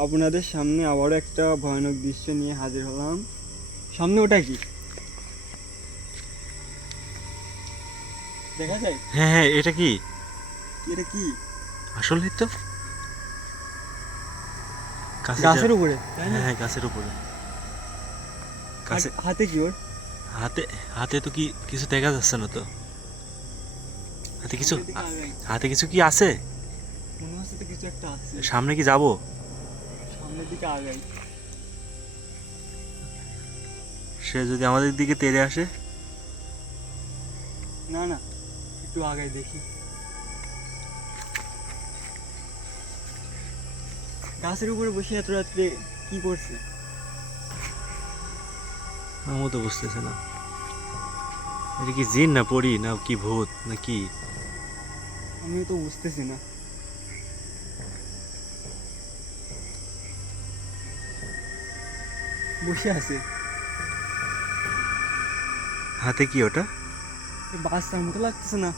আপনাদের সামনে আবারও একটা ভয়ানক দৃশ্য নিয়ে হাজির হলাম। সামনে ওটা কি দেখা যায়? হ্যাঁ হ্যাঁ, এটা কি? এটা কি? আসলে তো গাছের উপরে, তাই না? হ্যাঁ হ্যাঁ, গাছের উপরে। হাতে কি ওর? হাতে হাতে তো কি কিছু দেখা যাচ্ছে না তো। হাতে কিছু সামনের দিকে আগাই। হাতে কিছু কি আছে? মনে হচ্ছে তো কিছু একটা আছে। সামনে কি যাব? সামনের দিকে আগাই। সে যদি আমাদের দিকে তেড়ে আসে? না না, একটু আগাই দেখি। গাছের উপরে বসে এত রাত্রে কি করছে? আমিও তো বুঝতেছে না, এটা কি জিন না পরি না কি ভূত না কি? আমিও তো বুঝতেছি না। বসে আছে। হাতে কি ওটা? বাচ্চার মতো লাগতেছে না?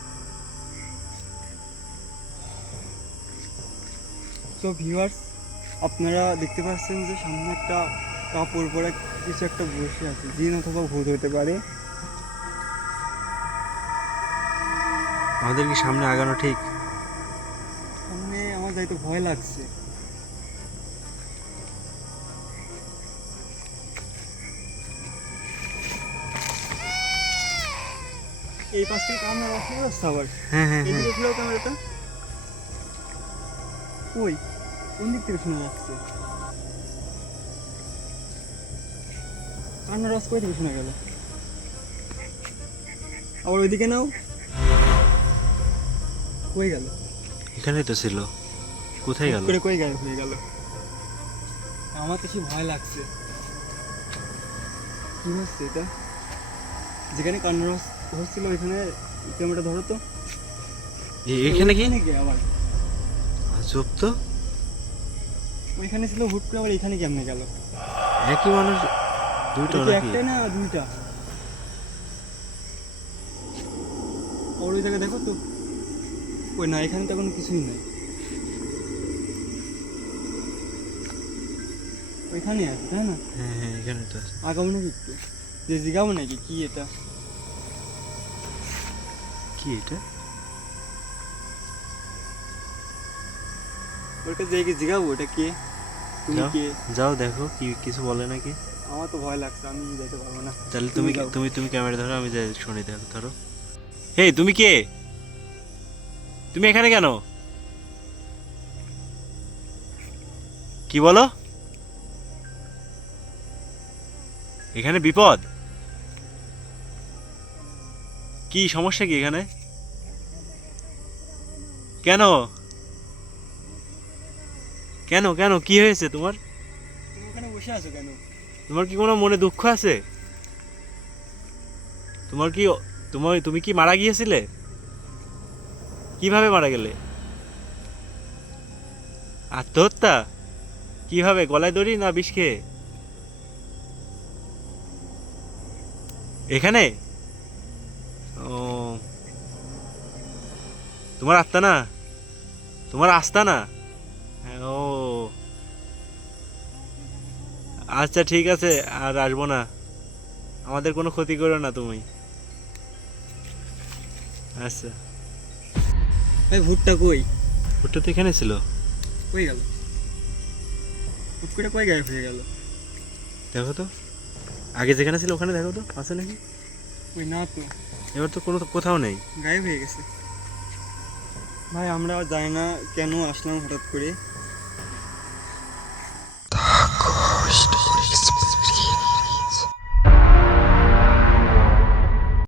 তো ভিউয়ার্স, আপনারা দেখতে পাচ্ছেন যে সামনে একটা কাপড় পরা কিছু একটা বসে আছে, জিন অথবা ভূত হতে পারে। আমাদের কি সামনে আগানো ঠিক? সামনে আমার যাইতে ভয় লাগছে। এই পাশ থেকে ক্যামেরা রাখতে পারছে আবার। হ্যাঁ হ্যাঁ হ্যাঁ, এদিকে ঘুরাও ক্যামেরাটা। ওই কোন দিক থেকে শোনা যাচ্ছে? কান্নার আওয়াজ কই থেকে শোনা গেল? আবার ওইদিকে নাও। কই গেল? এখানেই তো ছিল, কোথায় গেল? করে কই গায়েব হয়ে গেল? আমার তো ভয় লাগছে। কি হচ্ছে এটা? যেখানে কান্নার আওয়াজ হচ্ছিল ওইখানে ক্যামেরাটা ধরো তো। এখানে কি? ওইখানে আবার আজব তো, ওইখানে ছিল, হুট করে আবার এখানে কেমনে গেল? একই মানুষ দুইটা এটা কি নাকি? একটা না দুইটা? আর ওই জায়গায় দেখো তো। ওই না, এখানে তো কোনো কিছুই নাই। ওইখানে আছে, তাই না? হ্যাঁ হ্যাঁ, এখানে তো আছে। আগাবো নাকি একটু? যে জিগাবো নাকি কি এটা? কি এটা? ওটা যে জিগাবো, ওটা কে? তুমি যাও কে? যাও দেখো কি কিছু বলে নাকি। আমার তো ভয় লাগছে, আমি যেতে পারবো না। তাহলে তুমি যাও। তুমি তুমি ক্যামেরা ধরো, আমি যাই শুনি। দেখো ধরো। হেই, তুমি কে? তুমি এখানে কেন? কি বলো? এখানে বিপদ? কি সমস্যা কি এখানে? কেন কেন কেন কি হয়েছে তোমার? তুমি ওখানে বসে আছো কেন? তোমার কি কোনো মনে দুঃখ আছে? তোমার কি তুমি কি মারা গিয়েছিলে? কিভাবে মারা গেলে? আত্মহত্যা? কিভাবে, গলায় দড়ি না বিষ খেয়ে? এখানে? ও, তোমার আত্মা না, তোমার আস্থা না? ও আচ্ছা ঠিক আছে, আর আসবো না। আমাদের কোনো ক্ষতি করো না তুমি। আচ্ছা। এই ভূতটা কই? ওটা তো এখানে ছিল। কই গেল? হুট করে কই গায়েব হয়ে গেল? দেখো তো, আগে যেখানে ছিল ওখানে দেখো তো আছে নাকি। ওই না তো, এবার তো কোনো কোথাও নেই। গায়েব হয়ে গেছে। ভাই আমরা জানি না কেন আসলাম হঠাৎ করে।